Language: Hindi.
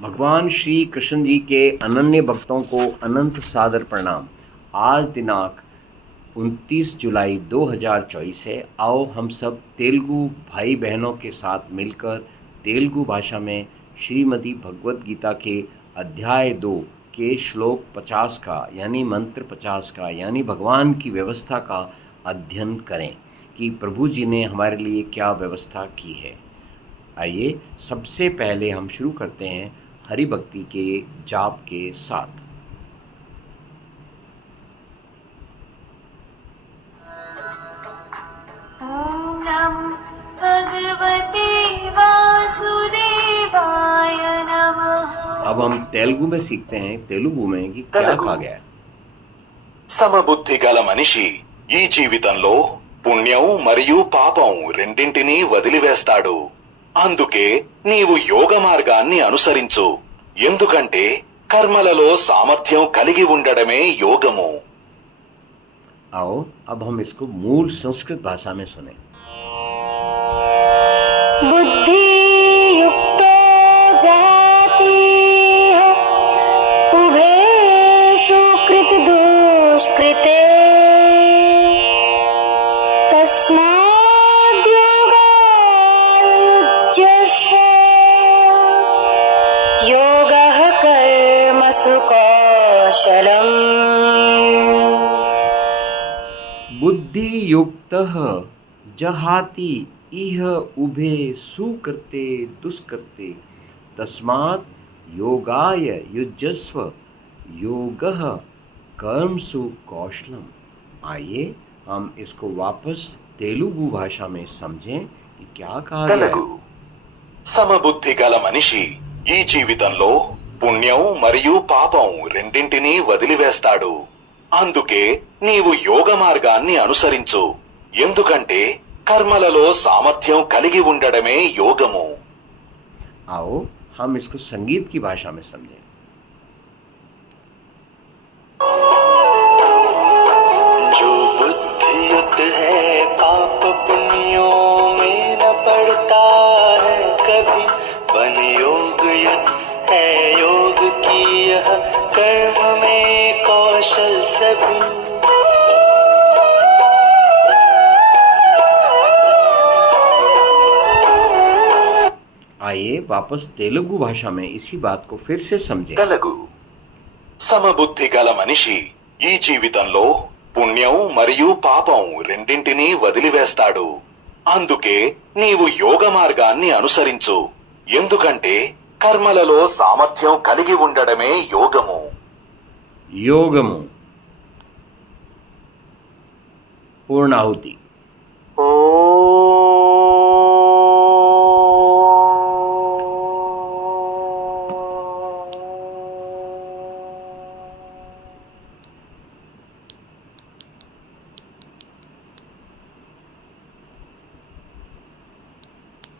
भगवान श्री कृष्ण जी के अनन्य भक्तों को अनंत सादर प्रणाम। आज दिनांक 29 जुलाई 2024 है। आओ हम सब तेलुगु भाई बहनों के साथ मिलकर तेलुगु भाषा में श्रीमद् भगवद गीता के अध्याय 2 के श्लोक 50 का यानी मंत्र 50 का यानी भगवान की व्यवस्था का अध्ययन करें कि प्रभु जी ने हमारे लिए क्या व्यवस्था की है। आइए सबसे पहले हम शुरू करते हैं हरि भक्ति के जाप के साथ। ओम नमो भगवते वासुदेवाय नमः। अब हम तेलुगु में सीखते हैं तेलुगु में कि क्या कहा गया है। సమబుద్ధి గల మనిషి ఈ జీవితంలో పుణ్యం మరియు పాపం రెండింటినీ వదిలివేస్తాడు. అందుకే నీవు యోగ మార్గాన్ని అనుసరించు. ఎందుకంటే కర్మలలో సామర్థ్యం కలిగి ఉండడమే యోగము. आओ अब हम इसको मूल संस्कृत भाषा में सुने। बुद्धि युक्तो जाति उभे सुकृत दुष्कृते तस्माद्योगायुज्यस्व योगः कर्मसु कौशलम्। बुद्धि युक्तः जहाति इह उभे सुकृते दुष्कृते तस्मात् योगाय युज्यस्व योगः कर्मसु कौशलम। आइए हम इसको वापस तेलुगु भाषा में समझें कि क्या कहा गया है। సమబుద్ధి గల మనిషి ఈ జీవితంలో పుణ్యం మరియు పాపం రెండింటినీ వదిలివేస్తాడు. అందుకే నీవు యోగ మార్గాన్ని అనుసరించు. ఎందుకంటే కర్మలలో సామర్థ్యం కలిగి ఉండడమే యోగము. आओ हम इसको संगीत की भाषा में समझें। जो बुद्धियुक्त है पाप पुण्यों में न पड़ता है कभी. बन योग युक्त है योग की यह कर्म में कौशल सभी. आइए वापस तेलुगु भाषा में इसी बात को फिर से समझें। తెలుగు సమబుద్ధి గల మనిషి ఈ జీవితంలో పుణ్యం మరియు పాపం రెండింటినీ వదిలివేస్తాడు. అందుకే నీవు యోగ మార్గాన్ని అనుసరించు. ఎందుకంటే కర్మలలో సామర్థ్యం కలిగి ఉండడమే యోగము. योगमु पूर्णाहुति।